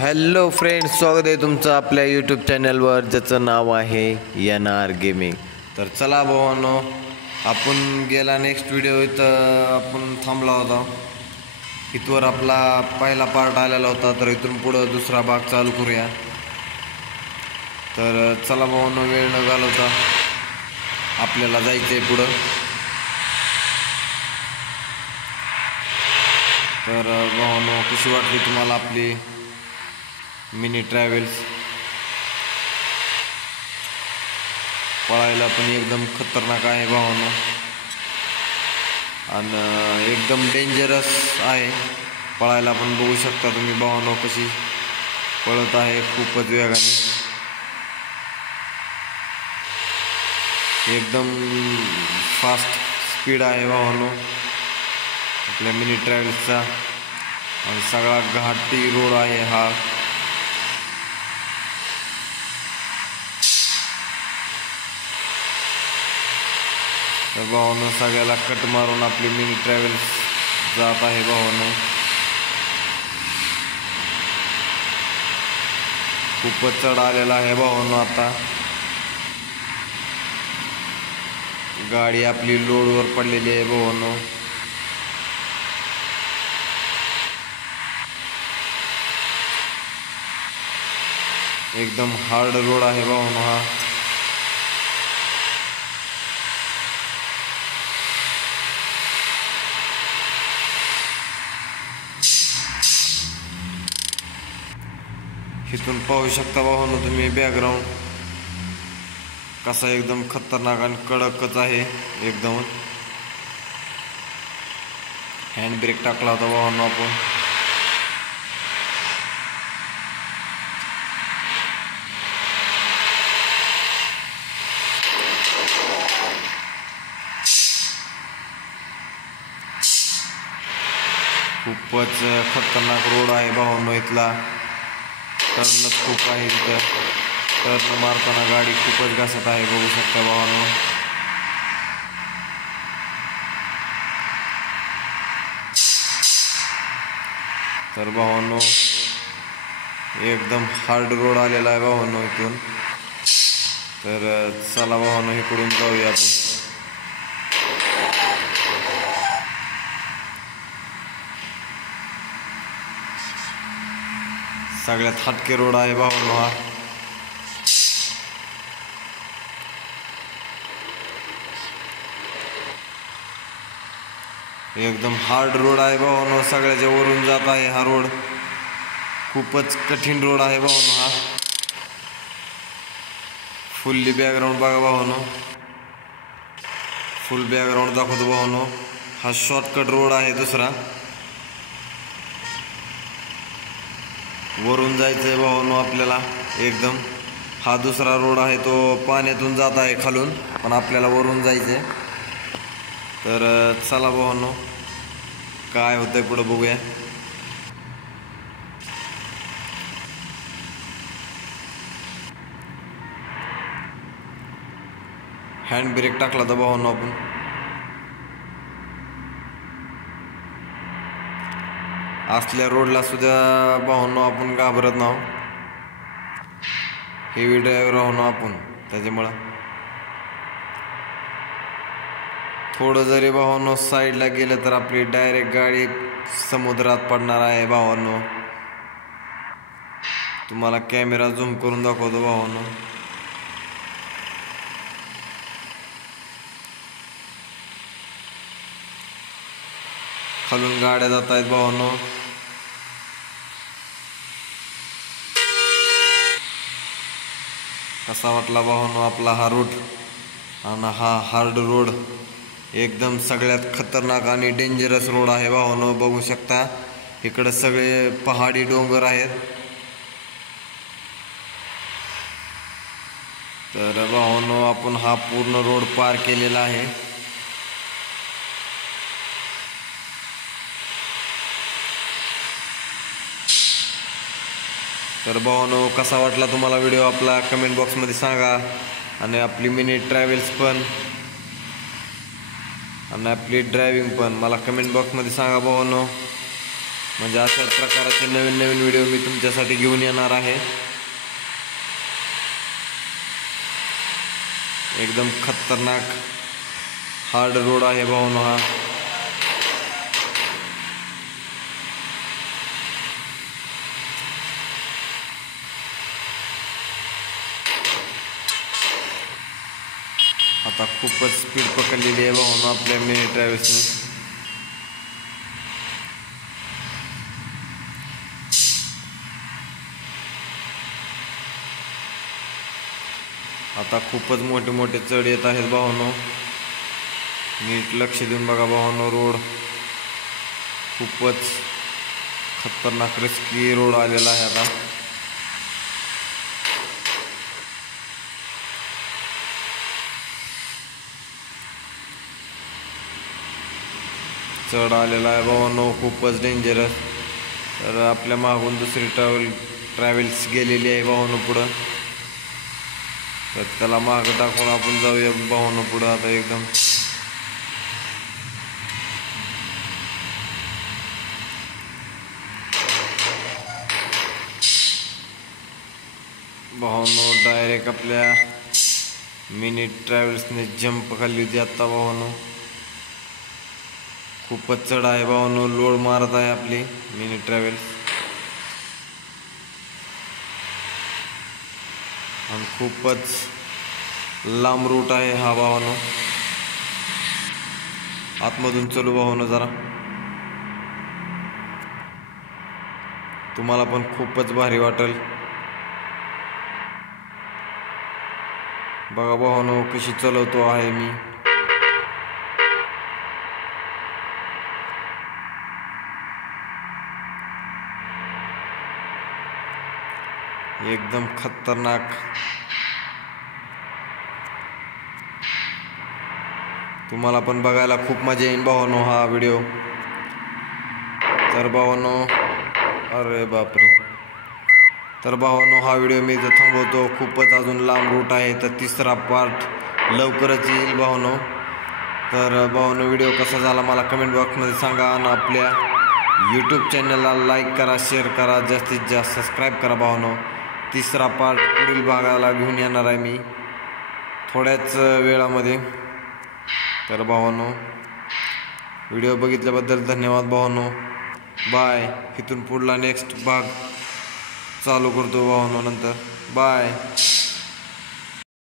Hello friends, स्वागत आहे तुमचं आपल्या यूट्यूब चॅनलवर ज्याचं नाव आहे NR गेमिंग. तर चला भावांनो, आपण गेला नेक्स्ट व्हिडिओ इथं आपण थांबला होता. इथवर आपला पहिला पार्ट आलेला होता, तर इथून पुढं दुसरा भाग चालू करूया. तर चला भावांनो, वेळ न घालवता आपल्याला जायचं आहे पुढं. तर भावांनो, कशी वाटली तुम्हाला आपली मिनी ट्रॅव्हल्स? पळायला पण एकदम खतरनाक आहे भावांनो, आणि एकदम डेंजरस आहे. पळायला पण बघू शकता तुम्ही भावांनो कशी पळत आहे, खूपच वेगाने. एकदम फास्ट स्पीड आहे भावांनो आपल्या मिनी ट्रॅव्हल्सचा. आणि सगळा घाटी रोड आहे हा. तर भावांनो, सगळ्याला कट मारून आपली मिनी ट्रॅव्हल्स जात आहे भावांनो. खूपच चढ आलेला आहे भावांनो. आता गाडी आपली लोडवर पडलेली आहे भावांनो. एकदम हार्ड रोड आहे भावांनो हा. इथून पाहू शकता भावांनो तुम्ही बॅकग्राऊंड कसा एकदम खतरनाक आणि कडकच आहे एकदम. हँड ब्रेक टाकला होता भावांनो आपण. खूपच खतरनाक रोड आहे भावांनो इथला. टर्नच खूप आहे इथं. टर्न मारताना गाडी खूपच घासत आहे, बघू शकता भावांनो. तर भावांनो, एकदम हार्ड रोड आलेला आहे भावांनो इथून. तर चला भावांनो, इकडून जाऊया आपण. सगळ्यात हटके रोड आहे भावांनो हा. एकदम हार्ड रोड आहे भावांनो, सगळ्याच्या वरून जात आहे हा रोड. खूपच कठीण रोड आहे भावांनो हा. फुल्ली बॅकग्राऊंड बघा भावांनो, फुल बॅकग्राऊंड दाखवतो भावांनो. हा शॉर्टकट रोड आहे दुसरा. वरून जायचं आहे भावांनो आपल्याला एकदम. हा दुसरा रोड आहे तो पाण्यातून जात आहे खालून, पण आपल्याला वरून जायचं आहे. तर चला भावांनो, काय होतंय पुढं बघूया. हँड ब्रेक टाकला तर भावांनो आपण. असल्या रोडला सुद्धा भावांनो आपण घाबरत नाहो. हेवी ड्रायव्हर आहो ना आपण, त्याच्यामुळं थोडं जरी भावांनो साईडला गेलं तर आपली डायरेक्ट गाडी समुद्रात पडणार आहे भावांनो. तुम्हाला कॅमेरा झूम करून दाखवतो भावांनो. खालून गाड्या जात आहेत भावांनो. कसा वाटला भावांनो आपला हा रूट? आणि हा हार्ड रोड एकदम सगळ्यात खतरनाक आणि डेंजरस रोड आहे भावांनो. बघू शकता इकडं सगळे पहाडी डोंगर आहेत. तर भावांनो, आपण हा पूर्ण रोड पार केलेला आहे. तर भावांनो, कसा वाटला तुम्हाला व्हिडिओ आपला कमेंट बॉक्समध्ये सांगा. आणि आपली मिनी ट्रॅव्हल्स पण आणि आपली ड्रायव्हिंग पण मला कमेंट बॉक्समध्ये सांगा भावांनो. म्हणजे अशा प्रकारचे नवीन नवीन व्हिडिओ मी तुमच्यासाठी घेऊन येणार आहे. एकदम खतरनाक हार्ड रोड आहे भावांनो हा. आता खूपच स्पीड पकडलेली आहे भावांनो आपल्या मिनी ट्रॅव्हल्सने. आता खूपच मोठे मोठे चढ येत आहेत भावांनो. नीट लक्ष देऊन बघा भावांनो. रोड खूपच खतरनाक रिस्की रोड आलेला आहे आता. चढ आलेला आहे भावांनो खूपच डेंजरस. तर आपल्या मागून दुसरी ट्रॅव्हल्स गेलेली आहे भावांनो पुढं. तर त्याला मागं टाकून आपण जाऊया भावांनो पुढं आता एकदम. भावांनो डायरेक्ट आपल्या मिनी ट्रॅव्हल्सने जंप खाल्ली होती आत्ता भावांनो. खूपच चढ आहे भावांनो. लोड मारत आहे आपली मिनी ट्रॅव्हल्स. आणि खूपच लांब रूट आहे हा भावांनो. आतमधून चलू भावांनो जरा. तुम्हाला पण खूपच भारी वाटेल. बघा भावांनो कशी चालवतो आहे मी. एकदम खतरनाक. तुम्हाला पण बघायला खूप मजा येईल भावांनो हा व्हिडिओ. तर भावांनो अरे बापरे. तर भावांनो हा व्हिडिओ मी इथं थांबवतो. खूपच अजून लांब रूट आहे. तर तिसरा पार्ट लवकरच येईल भावांनो. तर भावांनो व्हिडिओ कसा झाला मला कमेंट बॉक्समध्ये सांगा. आणि आपल्या यूट्यूब चॅनलला लाईक करा, शेअर करा, जास्तीत जास्त सबस्क्राईब करा भावांनो. तिसरा पार्ट पुढील भागाला घेऊन येणार आहे मी थोड्याच वेळामध्ये. तर भावांनो व्हिडिओ बघितल्याबद्दल धन्यवाद भावांनो. बाय. इथून पुढला नेक्स्ट भाग चालू करतो भावांनो नंतर. बाय.